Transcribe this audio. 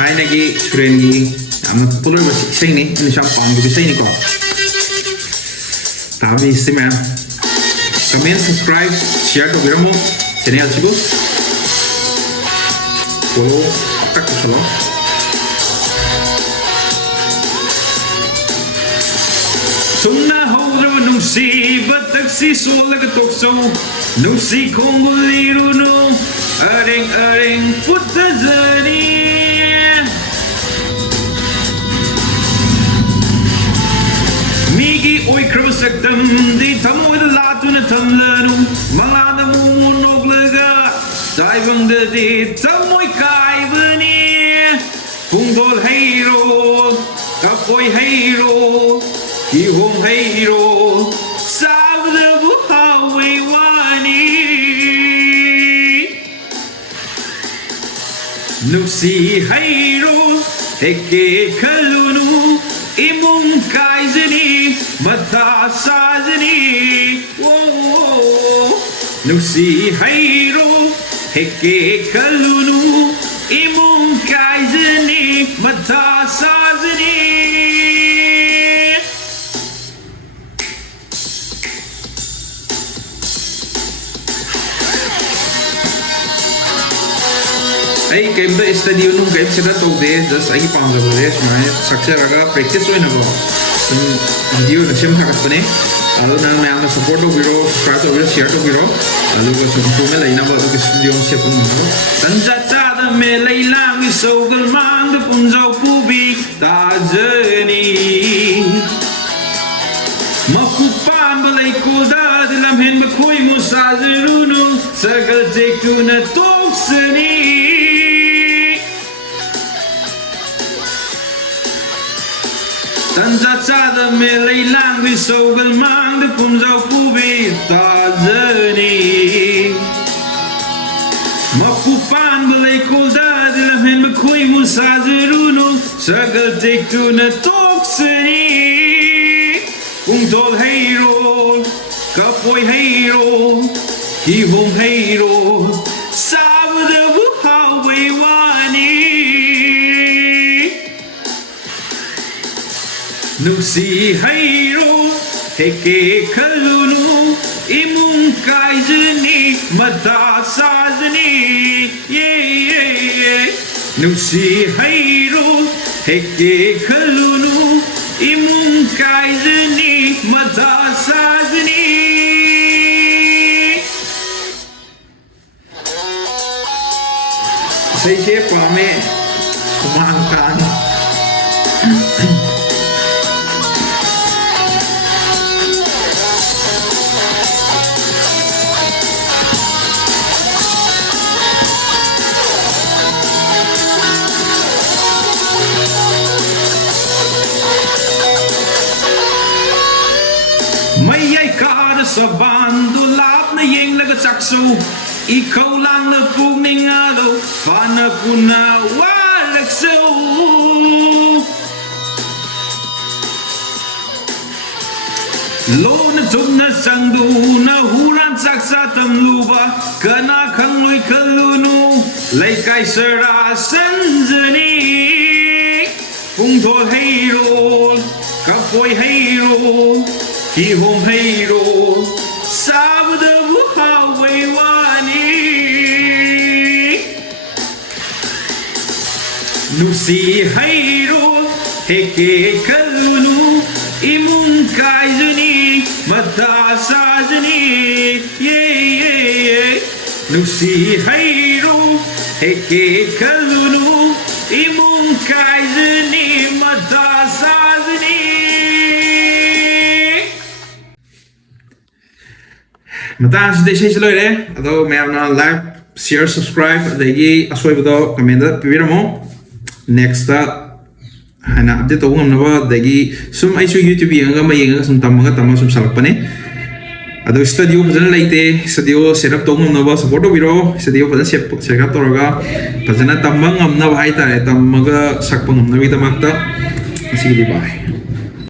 Thainagi Surengi I'm not popular with Ishei in the shop on the Ishei ko. Tabi simam. Comment, subscribe, share to Viramo, channel Chibu. Follow, tak follow. Thungna Houdraba Nungshiba taxi so like a tokso. Nungsi Kongoliru no. Aring put the journey. Migi oi krusaktam di tamo the latuna tamlanu malada munoglaga diving the di tamoy kaibani pungdol hero kafoy hero kihom hero sabda buhawi wani nusi hero heke kalunu imung kaizani mata sajani whoa nusi hero heke kalunu imung kaizani mata sajani I came to study you know get sida to de just I pam jabo de my structure aga practice hoina go video na sim thakat bane alo na मैं आपने support हो video subscribe हो video share हो video alo को सुनने में लाइना बात को studio से पम हो तंजा चादा में लाइला में सोगल मांग पुंजाओ कुबी ताजनी मकुपाम बलाई कोदा दिलम हेन बखोई मुसाजरुनु circle take to na toksani Tanja chada me lay lang vi sogal mang de pumzau kubi tajani Makupan balay kolda dilam hen makui musaziruno sagal take to na toksani Pungtol hero kafoy hero kihom hero sabda buhawi wani Nusi hero heke kalunu imung kaizani mata sajani yeah Nusi hero heke kalunu imung kaizani mata sajani Say pame kumangkan Meitei kada sabandu lap na yeng laga sakso ikaw lang na pugningado fana kuna walakso lo na tum na sangdu na huran saksa tamluba kana khangloi kalunu laikai sara sanjani pungthol hero kafoy hero kihom hero sabda buhawi wani nusi hero heke kalunu imung kaizani mata sajani yeah nusi hero heke kalunu imung kaizani mata sajani Matan se deixei de loire, ado me amna like, share, subscribe, dagi asoi bodo comment da pibiramo. Next hana update to ngam naba dagi sum ai su YouTube yanga ma yanga sum tamaga tama sum salakpane. Ado studio phajana laite studio setup to ngam naba support biro studio phajana setup to raga phajana tamang ngam na bhai tare tamaga sakpang ngam na bi tamakta asigi bye.